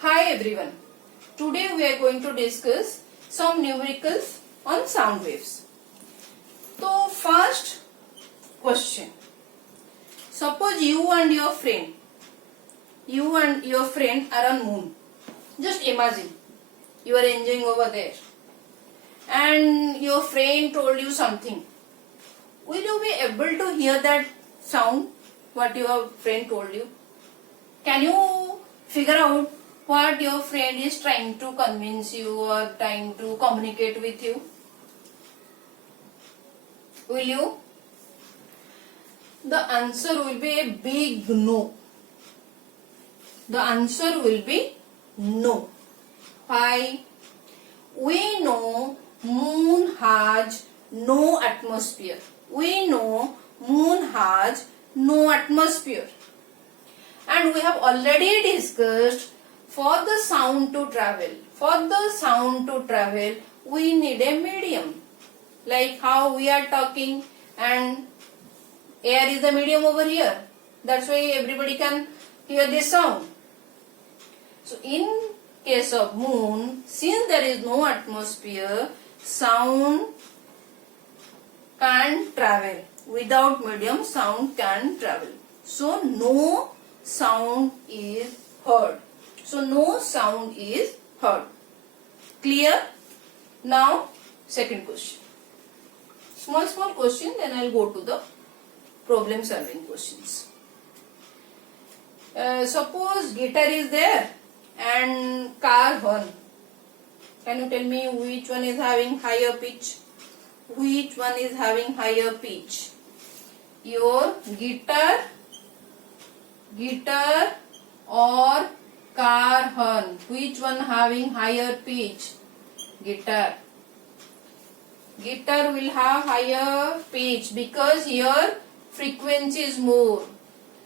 Hi everyone. Today we are going to discuss some numericals on sound waves. So first question. Suppose you and your friend are on moon. Just imagine you are enjoying over there and your friend told you something. Will you be able to hear that sound what your friend told you? Can you figure out what your friend is trying to convince you or trying to communicate with you? Will you? The answer will be a big no. The answer will be no. Why? We know moon has no atmosphere. We know moon has no atmosphere. And we have already discussed for the sound to travel. For the sound to travel, we need a medium. Like how we are talking and air is the medium over here. That's why everybody can hear this sound. So in case of moon, since there is no atmosphere, sound can travel. Without medium, sound can travel. So no sound is heard. So no sound is heard. Clear? Now second question. Small question, then I will go to the problem solving questions. Suppose guitar is there and car horn. Can you tell me which one is having higher pitch? Which one is having higher pitch? Your guitar or car horn? Which one having higher pitch? Guitar. Guitar will have higher pitch because here frequency is more.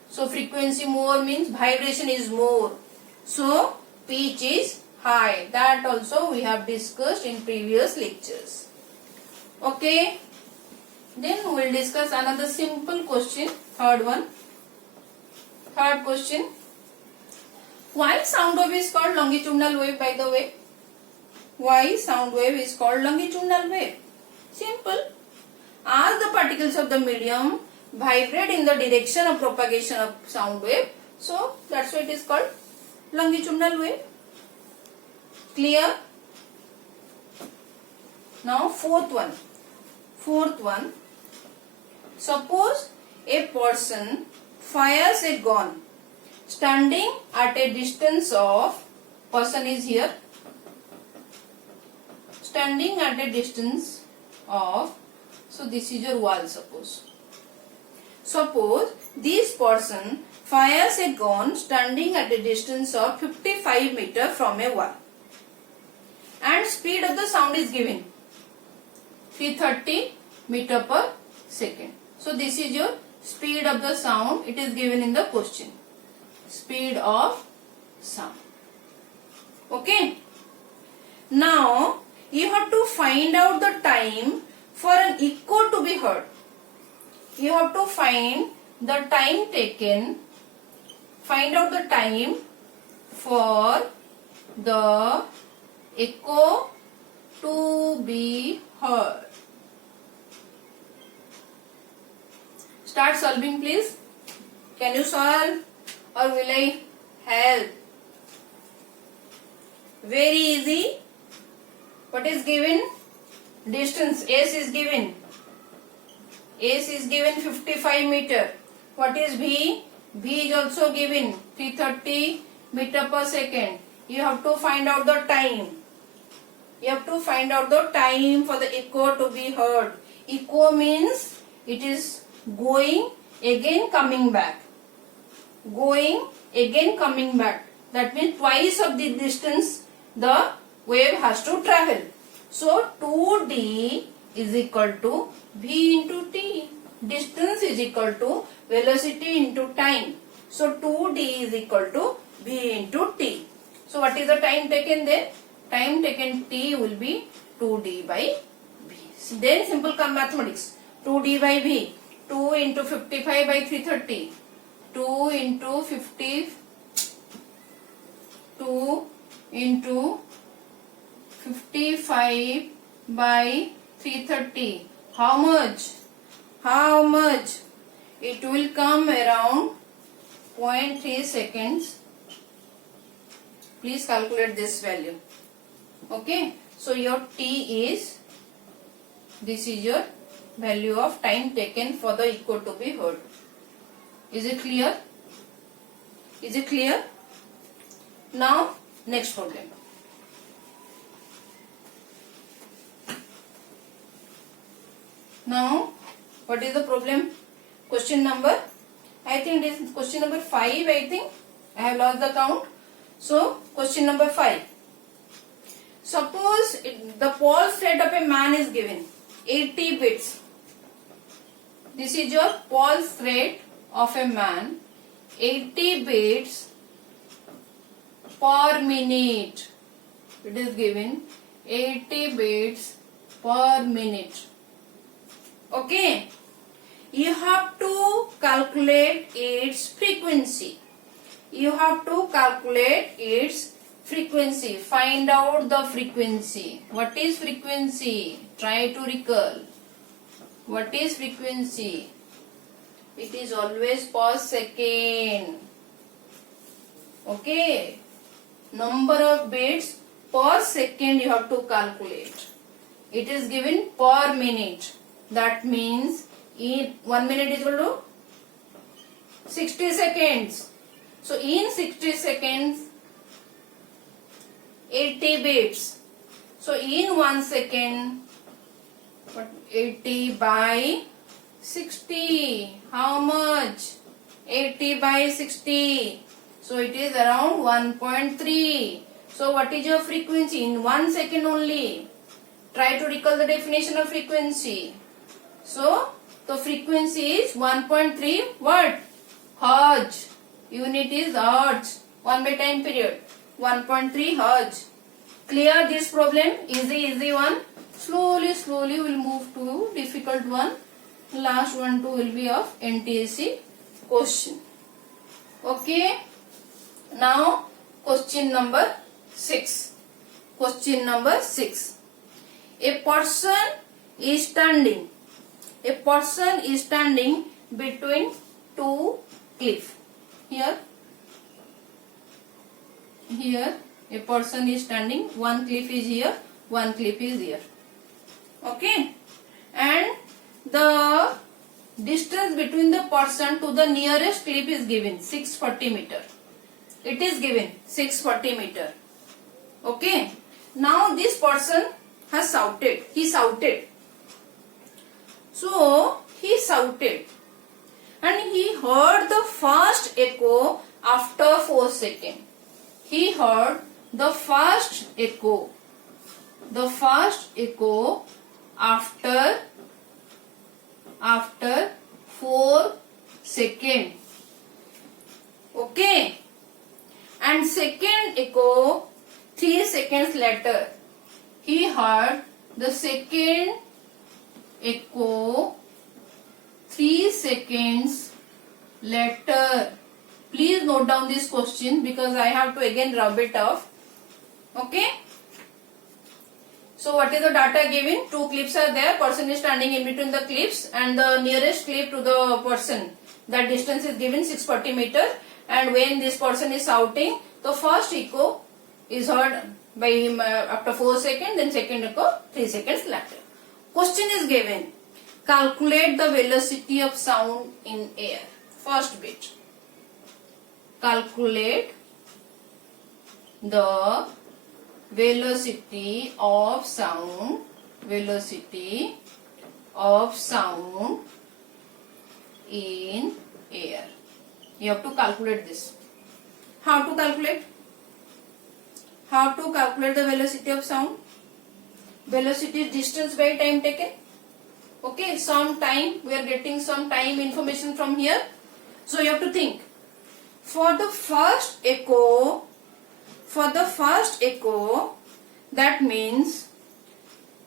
So frequency more means vibration is more. So pitch is high. That also we have discussed in previous lectures. Okay. Then we will discuss another simple question. Third one. Third question. Why sound wave is called longitudinal wave, by the way? Why sound wave is called longitudinal wave? Simple. As the particles of the medium vibrate in the direction of propagation of sound wave, so that's why it is called longitudinal wave. Clear? Now fourth one. Suppose a person fires a gun standing at a distance of, person is here, standing at a distance of, so this is your wall suppose. Suppose this person fires a gun standing at a distance of 55 meters from a wall and speed of the sound is given 330 meter per second. So this is your speed of the sound, it is given in the question. Speed of sound. Okay. Now you have to find out the time for an echo to be heard. You have to find the time taken, find out the time for the echo to be heard. Start solving please. Can you solve or will I help? Very easy. What is given? Distance S is given. S is given 55 meter. What is V? V is also given 330 meter per second. You have to find out the time. You have to find out the time for the echo to be heard. Echo means it is going again coming back. Going again coming back. That means twice of the distance the wave has to travel. So 2d is equal to v into t. Distance is equal to velocity into time. So 2d is equal to v into t. So what is the time taken there? Time taken t will be 2d by v. Then simple mathematics. 2d by v. 2 into 55 by 330. 2 into 50 2 into 55 by 330. How much? How much? It will come around 0.3 seconds. Please calculate this value. Okay. So your T is, this is your value of time taken for the echo to be heard. Is it clear? Is it clear? Now next problem. Now what is the problem? Question number, I think it is question number 5. I think I have lost the count. So question number 5. Suppose the pulse rate of a man is given 80 beats. This is your pulse rate of a man, 80 beats per minute. It is given 80 beats per minute. Okay. You have to calculate its frequency. You have to calculate its frequency. Find out the frequency. What is frequency? Try to recall. What is frequency? It is always per second. Okay. Number of beats per second you have to calculate. It is given per minute. That means in 1 minute is equal to 60 seconds. So in 60 seconds, 80 beats. So in 1 second, 80 by 60. How much? 80 by 60. So it is around 1.3. So what is your frequency? In 1 second only. Try to recall the definition of frequency. So the frequency is 1.3 what? Hertz. Unit is hertz. 1 by time period. 1.3 hertz. Clear this problem? Easy one. Slowly we'll move to difficult one. Last 1, 2 will be of NTSC question. Okay. Now question number 6. Question number 6. A person is standing. A person is standing between two cliffs. Here a person is standing. One cliff is here, one cliff is here. Okay. And the distance between the person to the nearest cliff is given 640 meter. It is given 640 meter. Okay. Now this person has shouted. He shouted. So he shouted. And he heard the first echo after 4 seconds. He heard the first echo. The first echo after 4 seconds. Okay. And second echo 3 seconds later. He heard the second echo 3 seconds later. Please note down this question because I have to again rub it off. Okay. So what is the data given? Two cliffs are there. Person is standing in between the cliffs and the nearest cliff to the person. That distance is given 640 meter. And when this person is shouting, the first echo is heard by him after 4 seconds. Then second echo 3 seconds later. Question is given. Calculate the velocity of sound in air. First bit. Calculate the velocity of sound. Velocity of sound in air. You have to calculate this. How to calculate? How to calculate the velocity of sound? Velocity is distance by time taken. Okay, some time, we are getting some time information from here. So you have to think. For the first echo, that means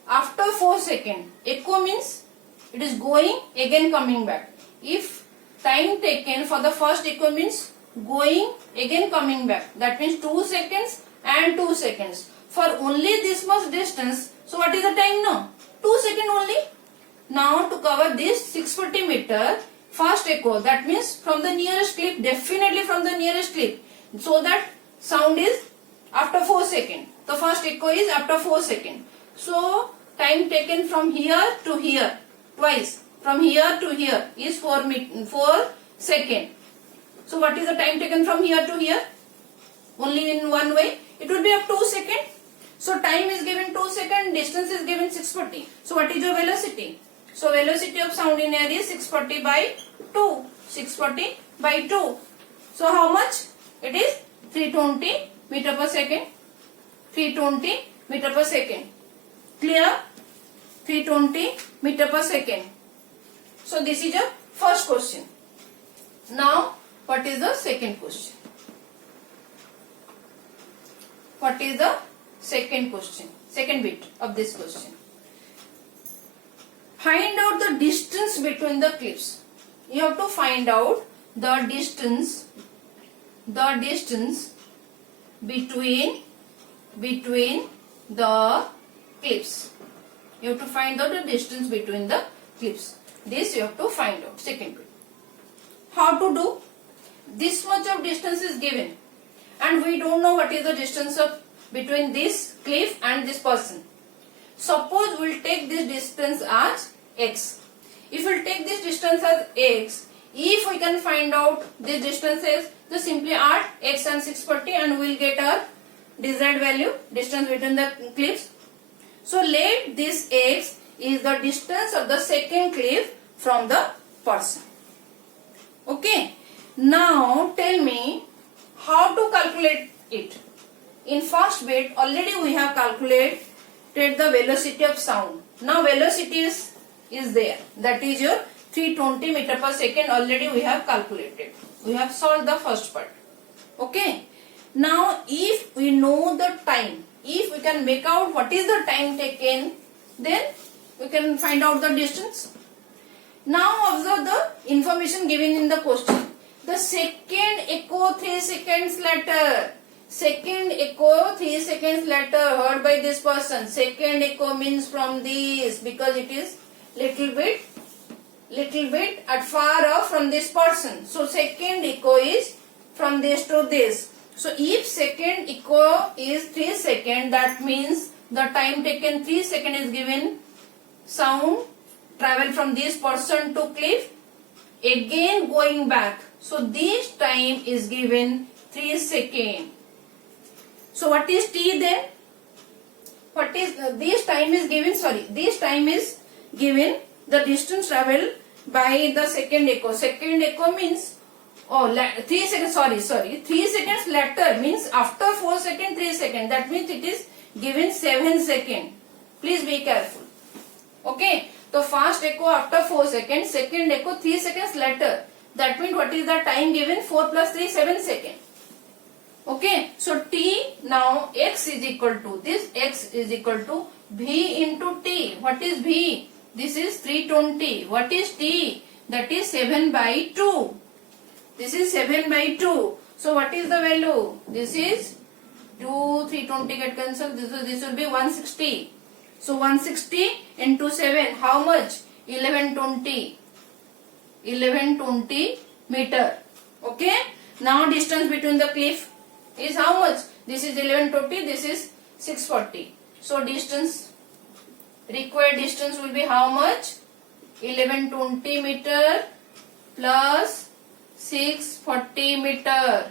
after 4 seconds, echo means it is going again coming back. If time taken for the first echo means going, again coming back. That means 2 seconds and 2 seconds. For only this much distance, so what is the time now? 2 seconds only. Now to cover this 640 meter, fast echo, that means from the nearest clip, definitely from the nearest clip. So that sound is after 4 seconds. The fast echo is after 4 seconds. So time taken from here to here, twice. From here to here is 4 seconds. So what is the time taken from here to here? Only in one way. It would be of 2 seconds. So time is given 2 seconds, distance is given 640. So what is your velocity? So velocity of sound in air is 640 by 2. 640 by 2. So how much? It is 320 meter per second. 320 meter per second. Clear? 320 meter per second. So this is your first question. Now what is the second question? What is the second question? Second bit of this question. Find out the distance between the clips. You have to find out the distance between the clips. You have to find out the distance between the clips. This you have to find out. Second bit. How to do? This much of distance is given, and we don't know what is the distance of between this cliff and this person. Suppose we'll take this distance as x. If we'll take this distance as x, if we can find out this distances, just simply add x and 640 and we'll get our desired value, distance between the cliffs. So let this x is the distance of the second cliff from the person. Okay. Now tell me how to calculate it. In first bit already we have calculated the velocity of sound. Now velocity is there. That is your 320 meter per second already we have calculated. We have solved the first part. Okay. Now if we know the time, if we can make out what is the time taken, then we can find out the distance. Now observe the information given in the question. The second echo 3 seconds later. Second echo 3 seconds later heard by this person. Second echo means from this, because it is little bit at far off from this person. So second echo is from this to this. So if second echo is 3 seconds, that means the time taken 3 seconds is given. Sound travel from this person to cliff, again going back. So this time is given 3 seconds. So what is t then? What is this time is given? Sorry, this time is given the distance travel by the second echo. Second echo means 3 seconds. Sorry. 3 seconds later means after 4 seconds, 3 seconds. That means it is given 7 seconds. Please be careful. Okay. So fast echo after 4 seconds, second echo 3 seconds later. That means what is the time given? 4 plus 3, 7 seconds. Okay. So t, now x is equal to this. X is equal to v into t. What is v? This is 320. What is t? That is 7 by 2. This is 7 by 2. So what is the value? This is 2, 320 get cancelled. This will be 160. So 160 into 7. How much? 1120. 1120 meter. Okay. Now distance between the cliff is how much? This is 1120. This is 640. So distance, required distance will be how much? 1120 meter plus 640 meter.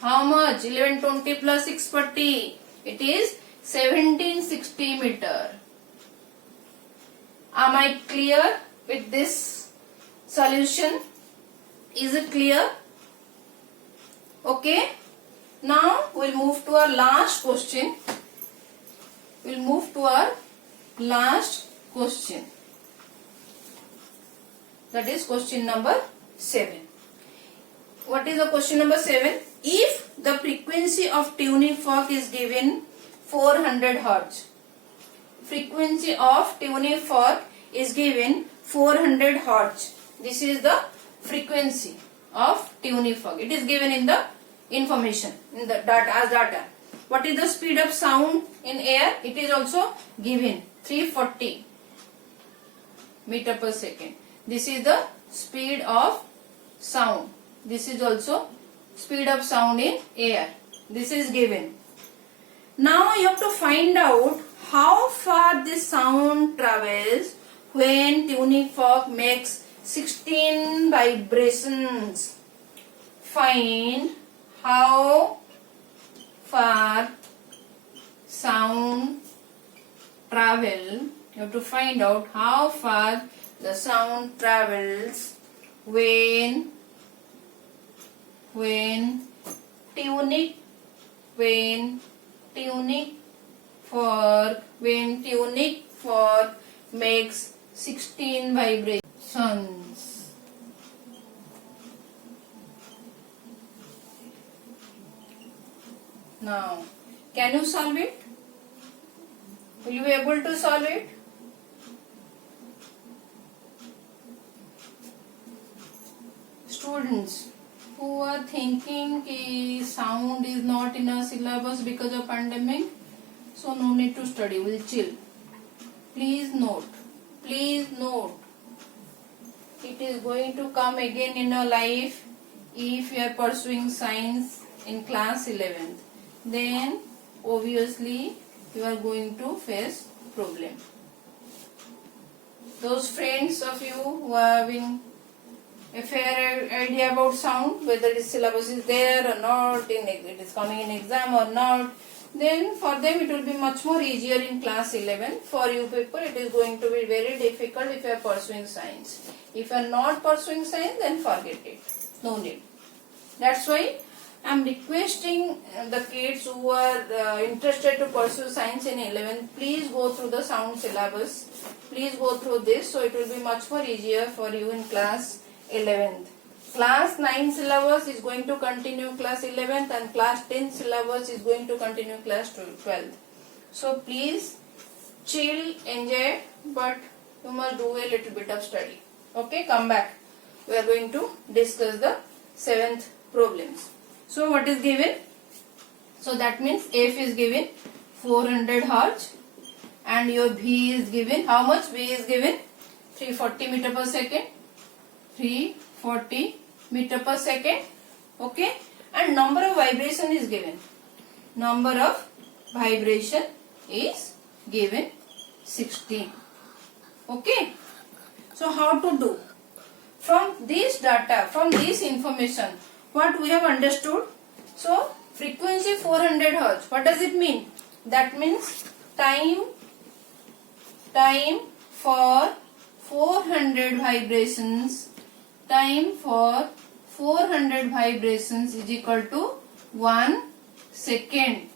How much? 1120 plus 640. It is 1760 meter. Am I clear with this solution? Is it clear? Okay. Now we'll move to our last question. We'll move to our last question. That is question number 7. What is the question number 7? If the frequency of tuning fork is given 400 Hz. Frequency of tuning fork is given 400 Hz. This is the frequency. of tuning fork. It is given in the information, in the data, as data. What is the speed of sound in air? It is also given, 340 meter per second. This is the speed of sound. This is also speed of sound in air. This is given. Now you have to find out how far this sound travels when tuning fork makes 16 vibrations. Find how far sound travel. You have to find out how far the sound travels when tuning fork makes 16 vibrations. Now, can you solve it? Will you be able to solve it? Students who are thinking कि sound is not in a syllabus because of pandemic, so no need to study, we'll chill. Please note, it is going to come again in your life if you are pursuing science in class 11th. Then obviously you are going to face problem. Those friends of you who are having a fair idea about sound, whether the syllabus is there or not, it is coming in exam or not, then for them it will be much more easier in class 11. For you people it is going to be very difficult if you are pursuing science. If you are not pursuing science, then forget it. No need. That's why I am requesting the kids who are interested to pursue science in 11th, please go through the sound syllabus. Please go through this, so it will be much more easier for you in class 11th. Class 9 syllabus is going to continue class 11th, and class 10 syllabus is going to continue class 12th. So please chill, enjoy, but you must do a little bit of study. Okay, come back. We are going to discuss the 7th problems. So what is given? So that means F is given 400 Hz and your V is given, how much? V is given 340 meter per second. 340 meter per second. Okay, and number of vibration is given. Number of vibration is given 16. Okay, so how to do? From this data, from this information, what we have understood? So frequency 400 Hz. What does it mean? That means time for 400 vibrations. Time for 400 vibrations is equal to 1 second.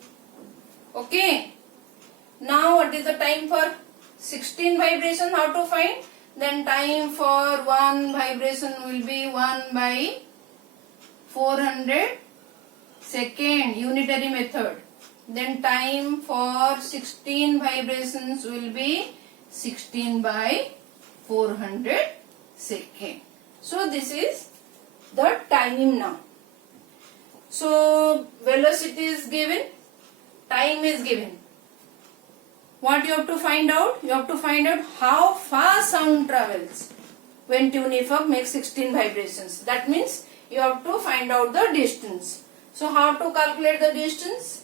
Okay. Now what is the time for 16 vibration? How to find? Then time for 1 vibration will be 1 by 400 second, unitary method. Then time for 16 vibrations will be 16 by 400 second. So this is the time now. So velocity is given, time is given. What you have to find out? You have to find out how far sound travels when tuning fork makes 16 vibrations. That means you have to find out the distance. So how to calculate the distance?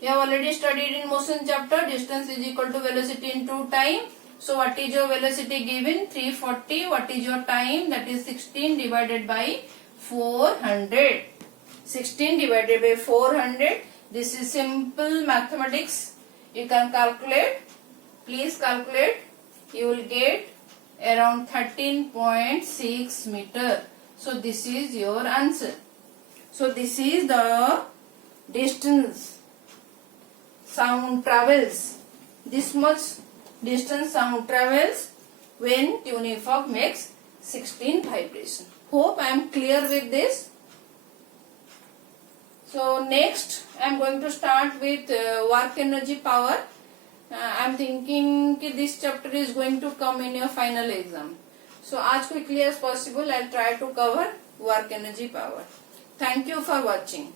You have already studied in motion chapter. Distance is equal to velocity into time. So what is your velocity given? 340. What is your time? That is 16 divided by 400. 16 divided by 400. This is simple mathematics. You can calculate. Please calculate. You will get around 13.6 meter. So this is your answer. So this is the distance sound travels. This much distance sound travels when tuning fork makes 16 vibration. Hope I am clear with this. So next I am going to start with work energy power. I am thinking that this chapter is going to come in your final exam. So as quickly as possible I will try to cover work energy power. Thank you for watching.